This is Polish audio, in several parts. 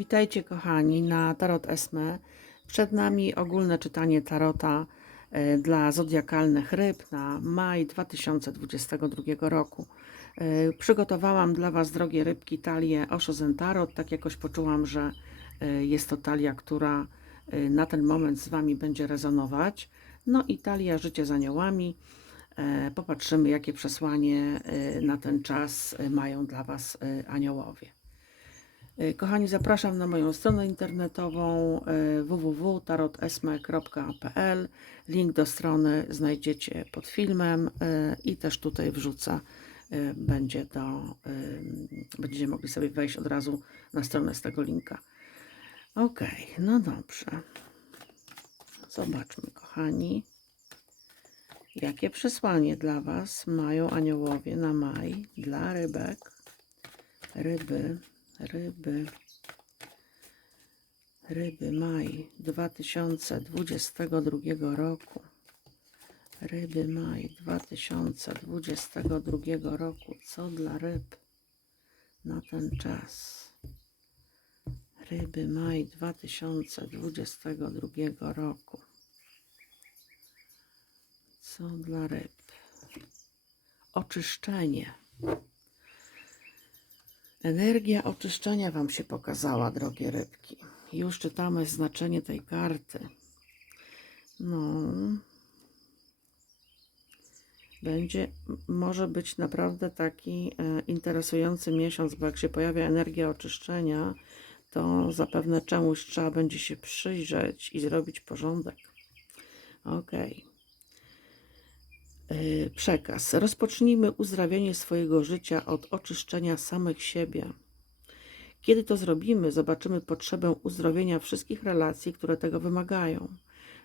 Witajcie kochani na Tarot Esme. Przed nami ogólne czytanie Tarota e, dla zodiakalnych ryb na maj 2022 roku. E, Przygotowałam dla Was, drogie rybki, talię Oshozen Tarot. Tak jakoś poczułam, że e, jest to talia, która na ten moment z Wami będzie rezonować. No i talia Życie z aniołami. Popatrzymy, jakie przesłanie na ten czas mają dla Was aniołowie. E, Kochani, zapraszam na moją stronę internetową e, www.tarotesme.pl. Link do strony znajdziecie pod filmem e, i też tutaj wrzucę. Będzie do, będziecie mogli sobie wejść od razu na stronę z tego linka. Ok, no dobrze. Zobaczmy, kochani, jakie przesłanie dla Was mają aniołowie na maj dla rybek. Ryby, ryby, ryby, maj 2022 roku. Ryby, maj 2022 roku. Co dla ryb na ten czas? Ryby, maj 2022 roku. Co dla ryb? Oczyszczenie. Energia oczyszczenia Wam się pokazała, drogie rybki. Już czytamy znaczenie tej karty. No. Będzie, może być naprawdę taki e, interesujący miesiąc, bo jak się pojawia energia oczyszczenia, to zapewne czemuś trzeba będzie się przyjrzeć i zrobić porządek. Okej. Yy, Przekaz. Rozpocznijmy uzdrawianie swojego życia od oczyszczenia samych siebie. Kiedy to zrobimy, zobaczymy potrzebę uzdrowienia wszystkich relacji, które tego wymagają.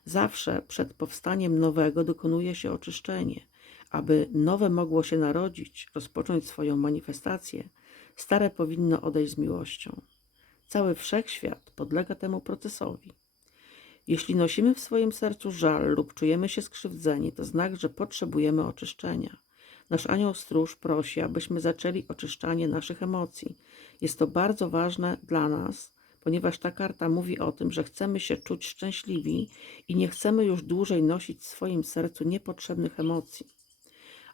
Zawsze przed powstaniem nowego dokonuje się oczyszczenie. Aby nowe mogło się narodzić, rozpocząć swoją manifestację, stare powinno odejść z miłością. Cały wszechświat podlega temu procesowi. Jeśli nosimy w swoim sercu żal lub czujemy się skrzywdzeni, to znak, że potrzebujemy oczyszczenia. Nasz anioł stróż prosi, abyśmy zaczęli oczyszczanie naszych emocji. Jest to bardzo ważne dla nas, ponieważ ta karta mówi o tym, że chcemy się czuć szczęśliwi i nie chcemy już dłużej nosić w swoim sercu niepotrzebnych emocji.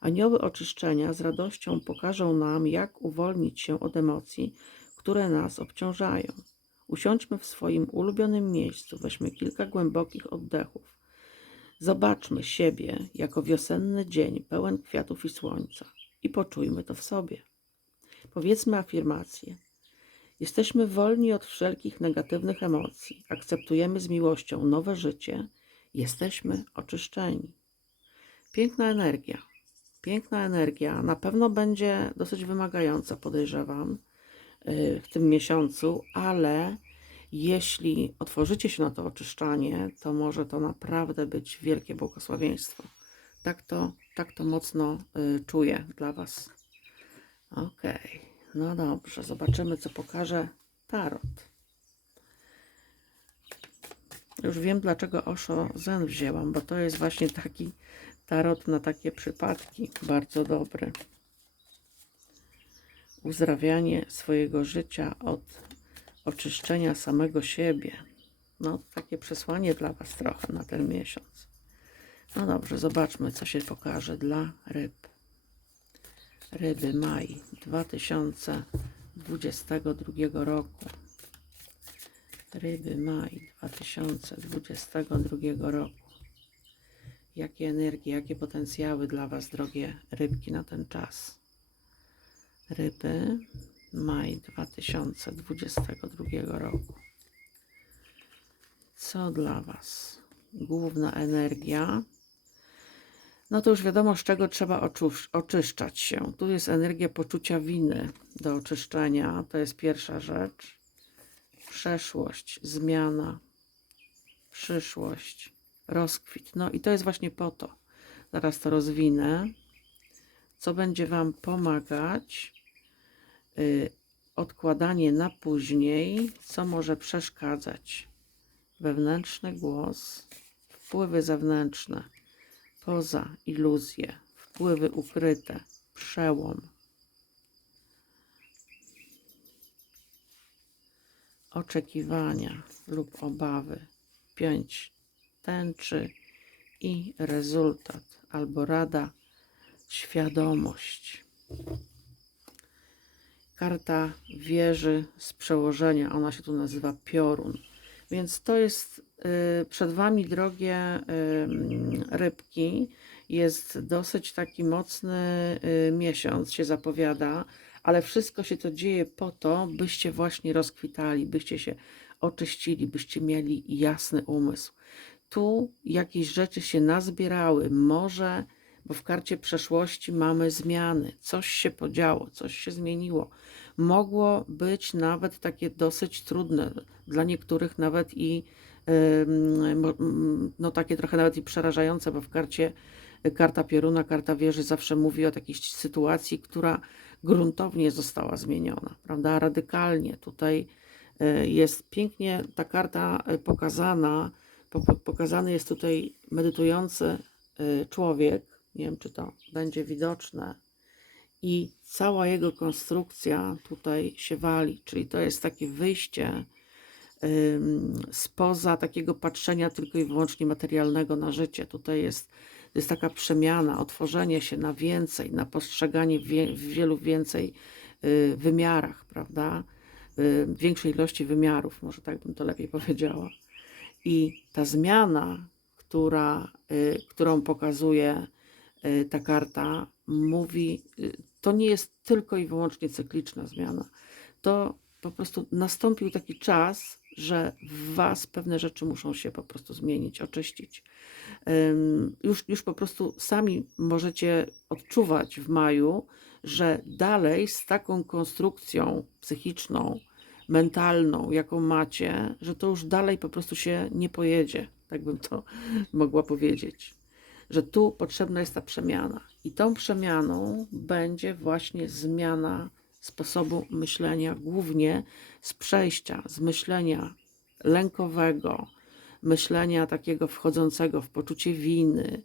Anioły oczyszczenia z radością pokażą nam, jak uwolnić się od emocji, które nas obciążają. Usiądźmy w swoim ulubionym miejscu, weźmy kilka głębokich oddechów. Zobaczmy siebie jako wiosenny dzień pełen kwiatów i słońca i poczujmy to w sobie. Powiedzmy afirmację. Jesteśmy wolni od wszelkich negatywnych emocji, akceptujemy z miłością nowe życie, jesteśmy oczyszczeni. Piękna energia. Piękna energia. Na pewno będzie dosyć wymagająca, podejrzewam w tym miesiącu, ale jeśli otworzycie się na to oczyszczanie, to może to naprawdę być wielkie błogosławieństwo. Tak to, tak to mocno y, czuję dla Was. Okej, no dobrze, zobaczymy, co pokaże Tarot. Już wiem, dlaczego Osho Zen wzięłam, bo to jest właśnie taki tarot na takie przypadki bardzo dobry uzdrawianie swojego życia od oczyszczenia samego siebie. No, takie przesłanie dla Was trochę na ten miesiąc. No dobrze, zobaczmy, co się pokaże dla ryb. Ryby maj 2022 roku. Ryby maj 2022 roku. Jakie energie, jakie potencjały dla Was, drogie rybki, na ten czas? Ryby, maj 2022 roku. Co dla Was? Główna energia. No to już wiadomo, z czego trzeba oczyszczać się. Tu jest energia poczucia winy do oczyszczenia. To jest pierwsza rzecz. Przeszłość, zmiana, przyszłość, rozkwit. No i to jest właśnie po to. Zaraz to rozwinę. Co będzie Wam pomagać? Y, odkładanie na później, co może przeszkadzać. Wewnętrzny głos, wpływy zewnętrzne, poza iluzje, wpływy ukryte, przełom. oczekiwania lub obawy. Pięć tęczy i rezultat albo rada, świadomość. Karta wieży z przełożenia, ona się tu nazywa piorun. Więc to jest y, przed Wami, drogie y, rybki, jest dosyć taki mocny y, miesiąc, się zapowiada, ale wszystko się to dzieje po to, byście właśnie rozkwitali, byście się oczyścili, byście mieli jasny umysł. Tu jakieś rzeczy się nazbierały, może, bo w karcie przeszłości mamy zmiany, coś się podziało, coś się zmieniło. Mogło być nawet takie dosyć trudne, dla niektórych nawet i no takie trochę nawet i przerażające, bo w karcie karta pioruna, karta wieży zawsze mówi o takiej sytuacji, która gruntownie została zmieniona, prawda? Radykalnie. Tutaj y, jest pięknie ta karta y, pokazana. Po- po- Pokazany jest tutaj medytujący y, człowiek. Nie wiem, czy to będzie widoczne. I cała jego konstrukcja tutaj się wali, czyli to jest takie wyjście spoza takiego patrzenia tylko i wyłącznie materialnego na życie. Tutaj jest, jest taka przemiana, otworzenie się na więcej, na postrzeganie w wielu więcej y, wymiarach, prawda? Y, większej ilości wymiarów, może tak bym to lepiej powiedziała. I ta zmiana, która, y, którą pokazuje ta karta, mówi, y, to nie jest tylko i wyłącznie cykliczna zmiana. To po prostu nastąpił taki czas, że w Was pewne rzeczy muszą się po prostu zmienić, oczyścić. Już, już po prostu sami możecie odczuwać w maju, że dalej z taką konstrukcją psychiczną, mentalną, jaką macie, że to już dalej po prostu się nie pojedzie, tak bym to mogła powiedzieć. Że tu potrzebna jest ta przemiana. I tą przemianą będzie właśnie zmiana sposobu myślenia, głównie z przejścia z myślenia lękowego, myślenia takiego wchodzącego w poczucie winy,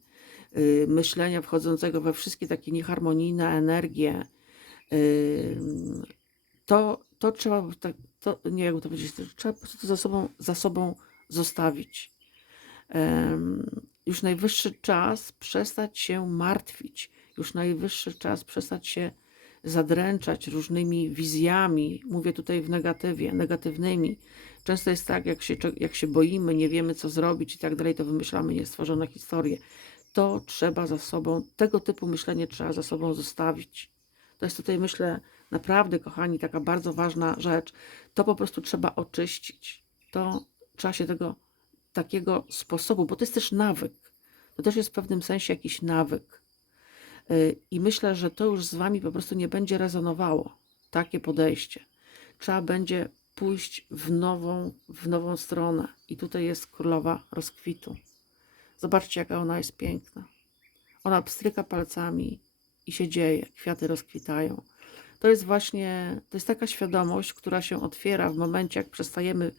yy, myślenia wchodzącego we wszystkie takie nieharmonijne energie. Yy, to, to trzeba, tak, to, nie jakby to powiedzieć, trzeba po prostu za sobą, za sobą zostawić. Już najwyższy czas przestać się martwić, już najwyższy czas przestać się zadręczać różnymi wizjami, mówię tutaj w negatywie, negatywnymi. Często jest tak, jak się, jak się boimy, nie wiemy co zrobić i tak dalej, to wymyślamy niestworzone historie. To trzeba za sobą, tego typu myślenie trzeba za sobą zostawić. To jest tutaj, myślę, naprawdę, kochani, taka bardzo ważna rzecz. To po prostu trzeba oczyścić. To trzeba się tego takiego sposobu, bo to jest też nawyk. To też jest w pewnym sensie jakiś nawyk. Y, I myślę, że to już z wami po prostu nie będzie rezonowało. Takie podejście. Trzeba będzie pójść w nową, w nową stronę. I tutaj jest królowa rozkwitu. Zobaczcie, jaka ona jest piękna. Ona pstryka palcami i się dzieje. Kwiaty rozkwitają. To jest właśnie, to jest taka świadomość, która się otwiera w momencie, jak przestajemy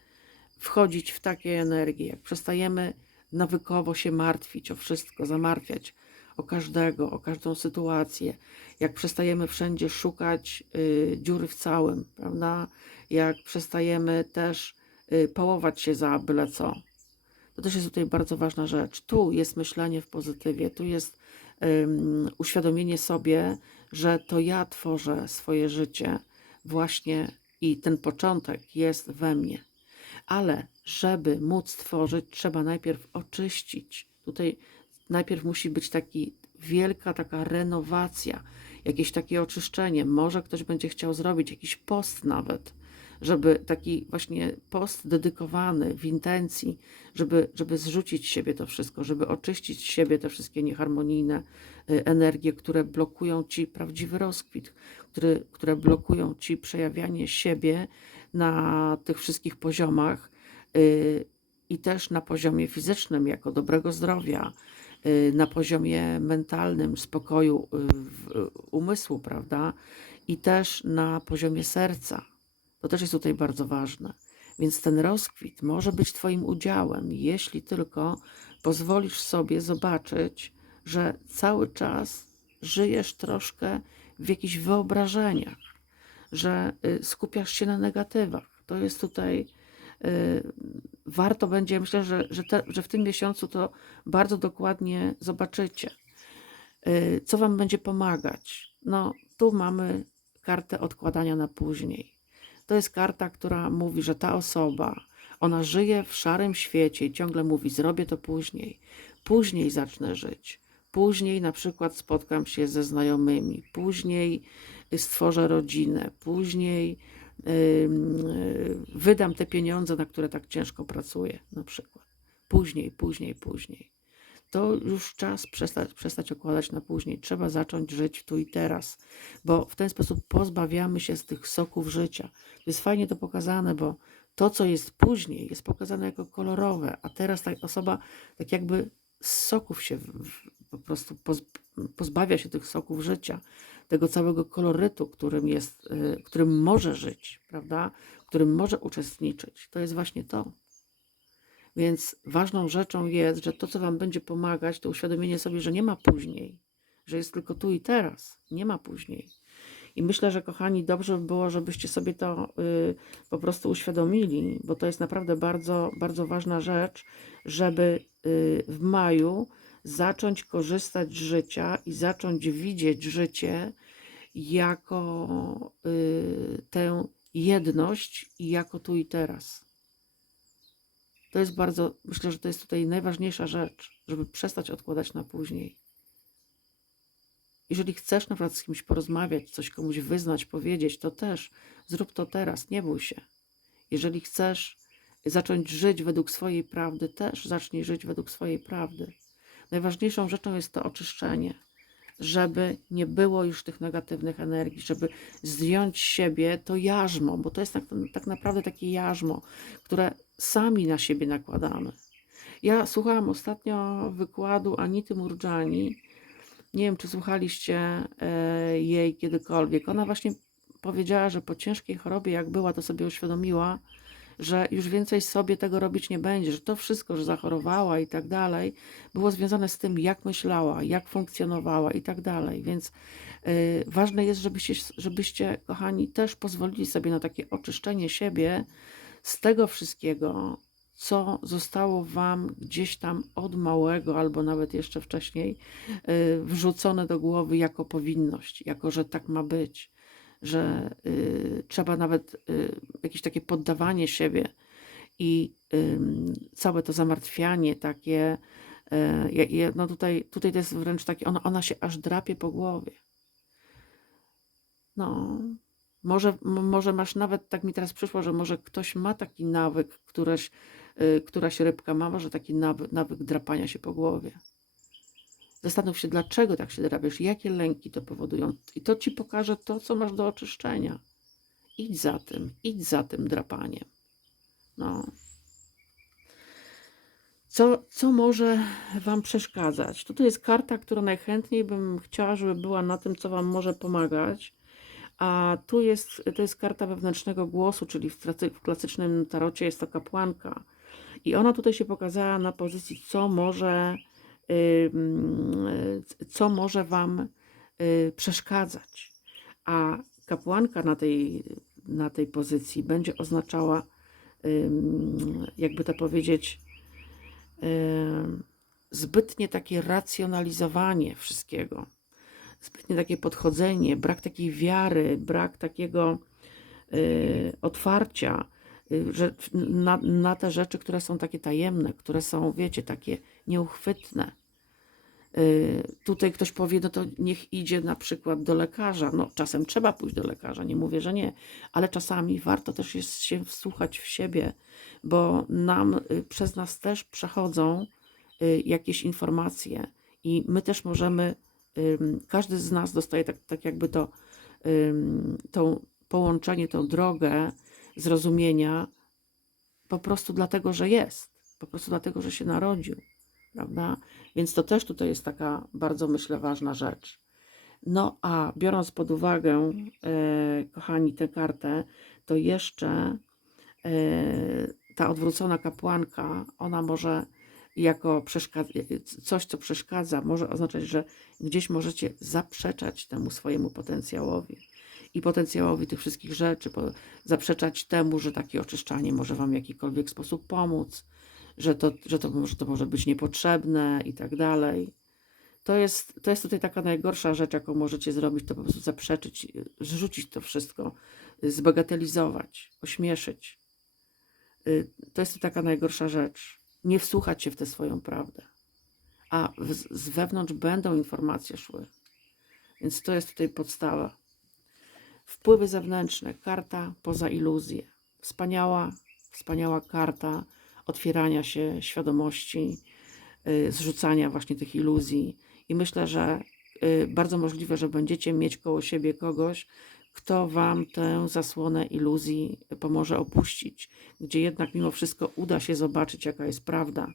wchodzić w takie energie, jak przestajemy nawykowo się martwić o wszystko, zamartwiać o każdego, o każdą sytuację, jak przestajemy wszędzie szukać y, dziury w całym, prawda? Jak przestajemy też y, pałować się za byle co. To też jest tutaj bardzo ważna rzecz. Tu jest myślenie w pozytywie, tu jest uświadomienie sobie, że to ja tworzę swoje życie właśnie i ten początek jest we mnie. Ale żeby móc tworzyć, trzeba najpierw oczyścić. Tutaj najpierw musi być taki wielka taka renowacja, jakieś takie oczyszczenie. Może ktoś będzie chciał zrobić jakiś post nawet, żeby taki właśnie post dedykowany w intencji, żeby, żeby zrzucić z siebie to wszystko, żeby oczyścić z siebie te wszystkie nieharmonijne y, energie, które blokują ci prawdziwy rozkwit, które, które blokują ci przejawianie siebie na tych wszystkich poziomach y, i też na poziomie fizycznym, jako dobrego zdrowia, y, na poziomie mentalnym, spokoju y, umysłu, prawda? I też na poziomie serca. To też jest tutaj bardzo ważne. Więc ten rozkwit może być Twoim udziałem, jeśli tylko pozwolisz sobie zobaczyć, że cały czas żyjesz troszkę w jakichś wyobrażeniach, że y, skupiasz się na negatywach. To jest tutaj y, warto będzie, myślę, że, że, te, że w tym miesiącu to bardzo dokładnie zobaczycie, y, co Wam będzie pomagać. No, tu mamy kartę odkładania na później. To jest karta, która mówi, że ta osoba, ona żyje w szarym świecie i ciągle mówi: Zrobię to później, później zacznę żyć, później na przykład spotkam się ze znajomymi, później stworzę rodzinę, później yy, wydam te pieniądze, na które tak ciężko pracuję, na przykład. Później, później, później. To już czas przestać, przestać okładać na później. Trzeba zacząć żyć tu i teraz, bo w ten sposób pozbawiamy się z tych soków życia. To jest fajnie to pokazane, bo to, co jest później, jest pokazane jako kolorowe, a teraz ta osoba tak jakby z soków się w, w, po prostu poz, pozbawia się tych soków życia, tego całego kolorytu, którym jest, y, którym może żyć, prawda? Którym może uczestniczyć. To jest właśnie to. Więc ważną rzeczą jest, że to, co Wam będzie pomagać, to uświadomienie sobie, że nie ma później, że jest tylko tu i teraz, nie ma później. I myślę, że kochani, dobrze by było, żebyście sobie to y, po prostu uświadomili, bo to jest naprawdę bardzo, bardzo ważna rzecz, żeby y, w maju zacząć korzystać z życia i zacząć widzieć życie jako y, tę jedność i jako tu i teraz. To jest bardzo, myślę, że to jest tutaj najważniejsza rzecz, żeby przestać odkładać na później. Jeżeli chcesz na przykład z kimś porozmawiać, coś komuś wyznać, powiedzieć, to też zrób to teraz, nie bój się. Jeżeli chcesz zacząć żyć według swojej prawdy, też zacznij żyć według swojej prawdy. Najważniejszą rzeczą jest to oczyszczenie, żeby nie było już tych negatywnych energii, żeby zdjąć z siebie to jarzmo, bo to jest tak, tak naprawdę takie jarzmo, które sami na siebie nakładamy. Ja słuchałam ostatnio wykładu Anity Murdżani. Nie wiem, czy słuchaliście e, jej kiedykolwiek. Ona właśnie powiedziała, że po ciężkiej chorobie, jak była, to sobie uświadomiła, że już więcej sobie tego robić nie będzie, że to wszystko, że zachorowała i tak dalej, było związane z tym, jak myślała, jak funkcjonowała i tak dalej. Więc y, ważne jest, żebyście, żebyście, kochani, też pozwolili sobie na takie oczyszczenie siebie z tego wszystkiego, co zostało Wam gdzieś tam od małego, albo nawet jeszcze wcześniej, y, wrzucone do głowy jako powinność, jako że tak ma być że y, trzeba nawet y, jakieś takie poddawanie siebie i y, całe to zamartwianie takie, y, no tutaj, tutaj to jest wręcz takie, ona, ona się aż drapie po głowie. No, może, może masz nawet, tak mi teraz przyszło, że może ktoś ma taki nawyk, któraś, y, któraś rybka ma może taki nawyk, nawyk drapania się po głowie. Zastanów się, dlaczego tak się drapiesz, jakie lęki to powodują. I to ci pokaże to, co masz do oczyszczenia. Idź za tym, idź za tym drapaniem. No. Co, co może Wam przeszkadzać? Tutaj jest karta, która najchętniej bym chciała, żeby była na tym, co Wam może pomagać. A tu jest, to jest karta wewnętrznego głosu, czyli w, w klasycznym tarocie jest to kapłanka. I ona tutaj się pokazała na pozycji, co może co może Wam y, przeszkadzać. A kapłanka na tej, na tej pozycji będzie oznaczała, jakby to powiedzieć, zbytnie takie racjonalizowanie wszystkiego, zbytnie takie podchodzenie, brak takiej wiary, brak takiego y, otwarcia że na, na te rzeczy, które są takie tajemne, które są, wiecie, takie nieuchwytne. Y, tutaj ktoś powie, no to niech idzie na przykład do lekarza. No, czasem trzeba pójść do lekarza, nie mówię, że nie, ale czasami warto też jest się wsłuchać w siebie, bo nam, y, przez nas też przechodzą y, jakieś informacje i my też możemy, każdy z nas dostaje tak, tak jakby to, to połączenie, tą drogę zrozumienia po prostu dlatego, że jest, po prostu dlatego, że się narodził prawda? Więc to też tutaj jest taka bardzo, myślę, ważna rzecz. No a biorąc pod uwagę, e, kochani, tę kartę, to jeszcze e, ta odwrócona kapłanka, ona może jako coś, co przeszkadza, może oznaczać, że gdzieś możecie zaprzeczać temu swojemu potencjałowi. I potencjałowi tych wszystkich rzeczy, zaprzeczać temu, że takie oczyszczanie może Wam w jakikolwiek sposób pomóc, że to, że to, może, to może być niepotrzebne i tak dalej. To jest, to jest tutaj taka najgorsza rzecz, jaką możecie zrobić, to po prostu zaprzeczyć, zrzucić to wszystko, zbagatelizować, ośmieszyć. Y, To jest taka najgorsza rzecz. Nie wsłuchać się w tę swoją prawdę. A z wewnątrz będą informacje szły. Więc to jest tutaj podstawa. Wpływy zewnętrzne, karta poza iluzję. Wspaniała, wspaniała karta otwierania się świadomości, y, zrzucania właśnie tych iluzji. I myślę, że y, bardzo możliwe, że będziecie mieć koło siebie kogoś, kto wam tę zasłonę iluzji pomoże opuścić, gdzie jednak mimo wszystko uda się zobaczyć, jaka jest prawda.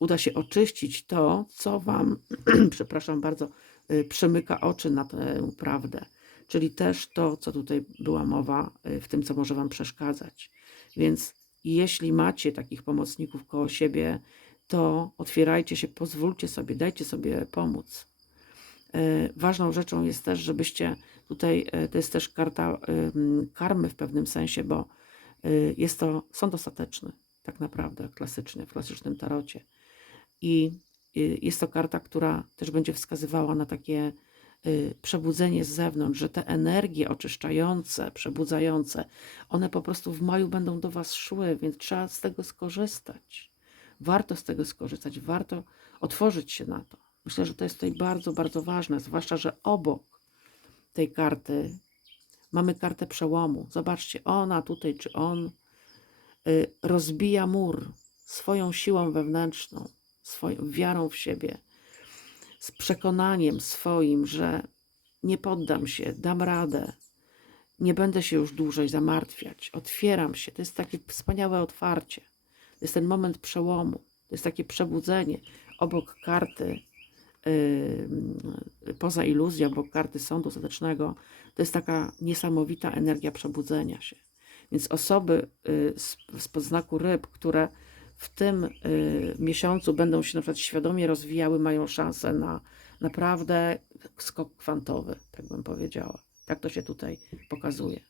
Uda się oczyścić to, co wam, przepraszam bardzo, y, przymyka oczy na tę prawdę. Czyli też to, co tutaj była mowa, y, w tym, co może wam przeszkadzać. Więc jeśli macie takich pomocników koło siebie, to otwierajcie się, pozwólcie sobie, dajcie sobie pomóc. E, Ważną rzeczą jest też, żebyście tutaj, e, to jest też karta karmy w pewnym sensie, bo y, jest to sąd ostateczny, tak naprawdę, klasycznie, w klasycznym tarocie. I y, jest to karta, która też będzie wskazywała na takie y, przebudzenie z zewnątrz, że te energie oczyszczające, przebudzające, one po prostu w maju będą do Was szły, więc trzeba z tego skorzystać. Warto z tego skorzystać, warto otworzyć się na to. Myślę, że to jest tutaj bardzo, bardzo ważne, zwłaszcza, że obok tej karty mamy kartę przełomu. Zobaczcie, ona tutaj czy on y, rozbija mur swoją siłą wewnętrzną, swoją wiarą w siebie, z przekonaniem swoim, że nie poddam się, dam radę, nie będę się już dłużej zamartwiać, otwieram się. To jest takie wspaniałe otwarcie. To jest ten moment przełomu, to jest takie przebudzenie obok karty yy, poza iluzją, obok karty sądu ostatecznego. To jest taka niesamowita energia przebudzenia się. Więc osoby yy, z, z podznaku ryb, które w tym y, miesiącu będą się na przykład świadomie rozwijały, mają szansę na naprawdę skok kwantowy, tak bym powiedziała. Tak to się tutaj pokazuje.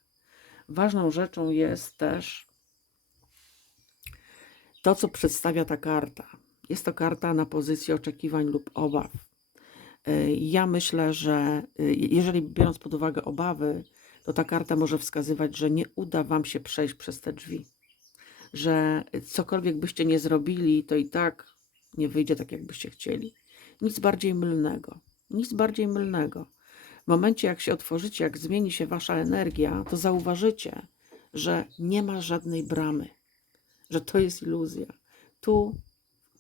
Ważną rzeczą jest też to, co przedstawia ta karta. Jest to karta na pozycji oczekiwań lub obaw. Y, Ja myślę, że y, jeżeli biorąc pod uwagę obawy, to ta karta może wskazywać, że nie uda Wam się przejść przez te drzwi że cokolwiek byście nie zrobili, to i tak nie wyjdzie tak, jakbyście chcieli. Nic bardziej mylnego. Nic bardziej mylnego. W momencie, jak się otworzycie, jak zmieni się wasza energia, to zauważycie, że nie ma żadnej bramy, że to jest iluzja. Tu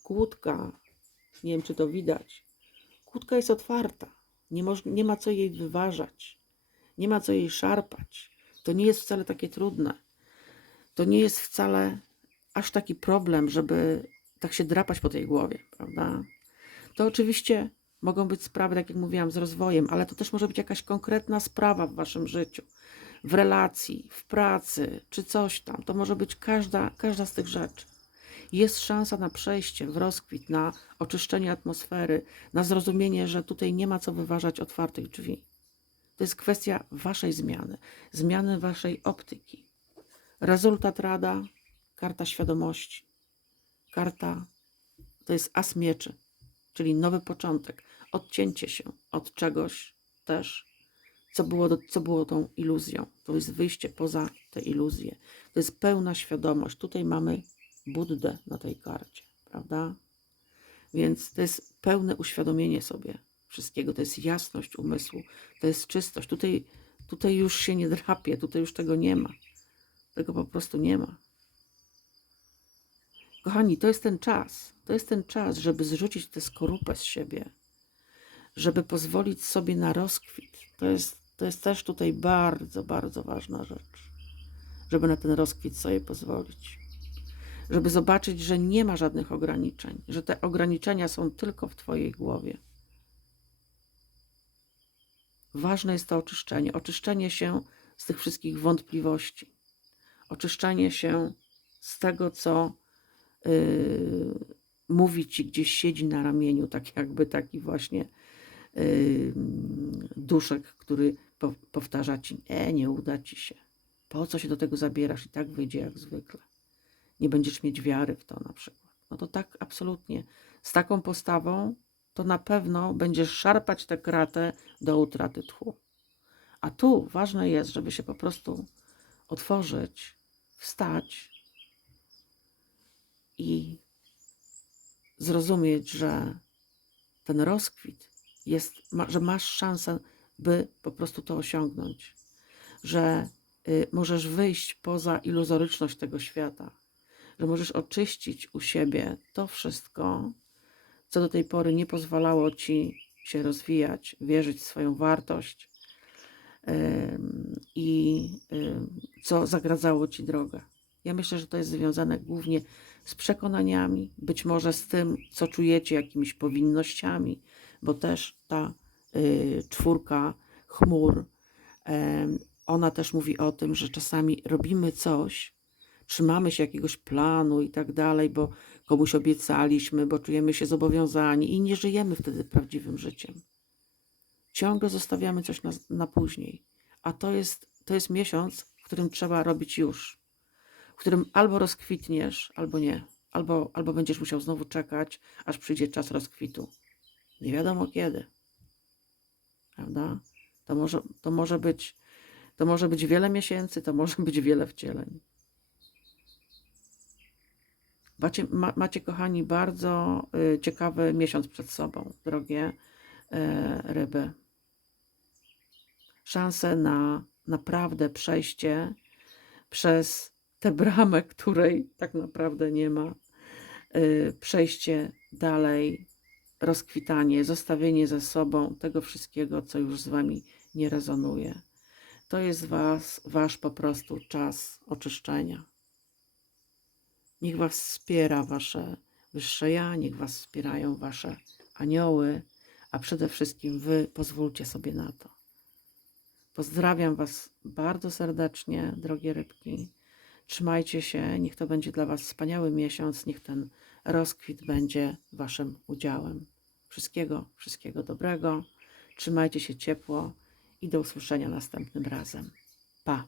kłódka, nie wiem czy to widać, kłódka jest otwarta. Nie, nie ma co jej wyważać, nie ma co jej szarpać. To nie jest wcale takie trudne to nie jest wcale aż taki problem, żeby tak się drapać po tej głowie, prawda? To oczywiście mogą być sprawy, tak jak mówiłam, z rozwojem, ale to też może być jakaś konkretna sprawa w waszym życiu, w relacji, w pracy, czy coś tam. To może być każda, każda z tych rzeczy. Jest szansa na przejście w rozkwit, na oczyszczenie atmosfery, na zrozumienie, że tutaj nie ma co wyważać otwartych drzwi. To jest kwestia waszej zmiany, zmiany waszej optyki. Rezultat rada, karta świadomości. Karta to jest as mieczy, czyli nowy początek, odcięcie się od czegoś też, co było, co było tą iluzją. To jest wyjście poza tę iluzję. To jest pełna świadomość. Tutaj mamy Buddę na tej karcie, prawda? Więc to jest pełne uświadomienie sobie wszystkiego. To jest jasność umysłu, to jest czystość. Tutaj, tutaj już się nie drapie, tutaj już tego nie ma. Tego po prostu nie ma. Kochani, to jest ten czas. To jest ten czas, żeby zrzucić tę skorupę z siebie, żeby pozwolić sobie na rozkwit. To jest, to jest też tutaj bardzo, bardzo ważna rzecz, żeby na ten rozkwit sobie pozwolić. Żeby zobaczyć, że nie ma żadnych ograniczeń, że te ograniczenia są tylko w Twojej głowie. Ważne jest to oczyszczenie. Oczyszczenie się z tych wszystkich wątpliwości oczyszczanie się z tego, co yy, mówi ci gdzieś siedzi na ramieniu, tak jakby taki właśnie yy, duszek, który po, powtarza ci, e, nie uda ci się. Po co się do tego zabierasz? I tak wyjdzie jak zwykle. Nie będziesz mieć wiary w to na przykład. No to tak absolutnie. Z taką postawą to na pewno będziesz szarpać tę kratę do utraty tchu. A tu ważne jest, żeby się po prostu otworzyć, wstać i zrozumieć, że ten rozkwit jest, że masz szansę, by po prostu to osiągnąć, że y, możesz wyjść poza iluzoryczność tego świata, że możesz oczyścić u siebie to wszystko, co do tej pory nie pozwalało ci się rozwijać, wierzyć w swoją wartość i ym, co zagradzało ci drogę. Ja myślę, że to jest związane głównie z przekonaniami, być może z tym, co czujecie, jakimiś powinnościami, bo też ta y, czwórka chmur, ona też mówi o tym, że czasami robimy coś, trzymamy się jakiegoś planu i tak dalej, bo komuś obiecaliśmy, bo czujemy się zobowiązani i nie żyjemy wtedy prawdziwym życiem. Ciągle zostawiamy coś na, na później, a to jest, to jest miesiąc, w którym trzeba robić już w którym albo rozkwitniesz, albo nie. Albo, albo będziesz musiał znowu czekać, aż przyjdzie czas rozkwitu. Nie wiadomo kiedy. Prawda? To może, to może, być, to może być wiele miesięcy, to może być wiele wcieleń. Macie, ma, macie kochani, bardzo y, ciekawy miesiąc przed sobą, drogie y, ryby. Szansę na naprawdę przejście przez tę bramę, której tak naprawdę nie ma, y, przejście dalej, rozkwitanie, zostawienie ze sobą tego wszystkiego, co już z wami nie rezonuje. To jest was, wasz po prostu czas oczyszczenia. Niech was wspiera wasze wyższe ja, niech was wspierają wasze anioły, a przede wszystkim wy pozwólcie sobie na to. Pozdrawiam was bardzo serdecznie, drogie rybki. Trzymajcie się, niech to będzie dla Was wspaniały miesiąc, niech ten rozkwit będzie Waszym udziałem. Wszystkiego, wszystkiego dobrego. Trzymajcie się ciepło i do usłyszenia następnym razem. Pa!